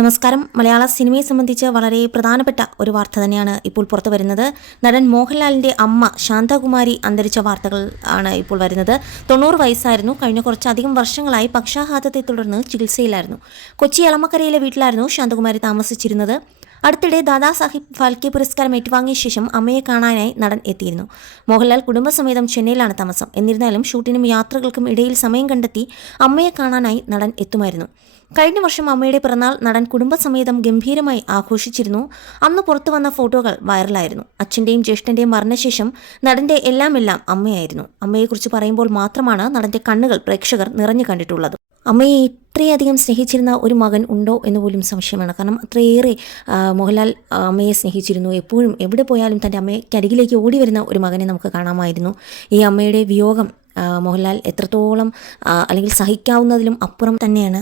നമസ്കാരം. മലയാള സിനിമയെ സംബന്ധിച്ച് വളരെ പ്രധാനപ്പെട്ട ഒരു വാർത്ത തന്നെയാണ് ഇപ്പോൾ പുറത്തു വരുന്നത്. നടൻ മോഹൻലാലിന്റെ അമ്മ ശാന്തകുമാരി അന്തരിച്ച വാർത്തകൾ ആണ് ഇപ്പോൾ വരുന്നത്. തൊണ്ണൂറ് വയസ്സായിരുന്നു. കഴിഞ്ഞ കുറച്ചധികം വർഷങ്ങളായി പക്ഷാഘാതത്തെ തുടർന്ന് ചികിത്സയിലായിരുന്നു. കൊച്ചി എളമക്കരയിലെ വീട്ടിലായിരുന്നു ശാന്തകുമാരി താമസിച്ചിരുന്നത്. അടുത്തിടെ ദാദാസാഹിബ് ഫാൽക്കെ പുരസ്കാരം ഏറ്റുവാങ്ങിയ ശേഷം അമ്മയെ കാണാനായി നടൻ എത്തിയിരുന്നു. മോഹൻലാൽ കുടുംബസമേതം ചെന്നൈയിലാണ് താമസം. എന്നിരുന്നാലും ഷൂട്ടിനും യാത്രകൾക്കും ഇടയിൽ സമയം കണ്ടെത്തി അമ്മയെ കാണാനായി നടൻ എത്തുമായിരുന്നു. കഴിഞ്ഞ വർഷം അമ്മയുടെ പിറന്നാൾ നടൻ കുടുംബസമേതം ഗംഭീരമായി ആഘോഷിച്ചിരുന്നു. അന്ന് പുറത്തു വന്ന ഫോട്ടോകൾ വൈറലായിരുന്നു. അച്ഛന്റെയും ജ്യേഷ്ഠന്റെയും മരണശേഷം നടന്റെ എല്ലാം എല്ലാം അമ്മയായിരുന്നു. അമ്മയെക്കുറിച്ച് പറയുമ്പോൾ മാത്രമാണ് നടന്റെ കണ്ണുകൾ പ്രേക്ഷകർ നിറഞ്ഞു കണ്ടിട്ടുള്ളത്. അമ്മയെ ഇത്രയധികം സ്നേഹിച്ചിരുന്ന ഒരു മകൻ ഉണ്ടോ എന്ന് പോലും സംശയമാണ്. കാരണം അത്രയേറെ മോഹൻലാൽ അമ്മയെ സ്നേഹിച്ചിരുന്നു. എപ്പോഴും എവിടെ പോയാലും തന്റെ അമ്മയ്ക്കരികിലേക്ക് ഓടി വരുന്ന ഒരു മകനെ നമുക്ക് കാണാമായിരുന്നു. ഈ അമ്മയുടെ വിയോഗം മോഹൻലാൽ എത്രത്തോളം അല്ലെങ്കിൽ സഹിക്കാവുന്നതിലും അപ്പുറം തന്നെയാണ്.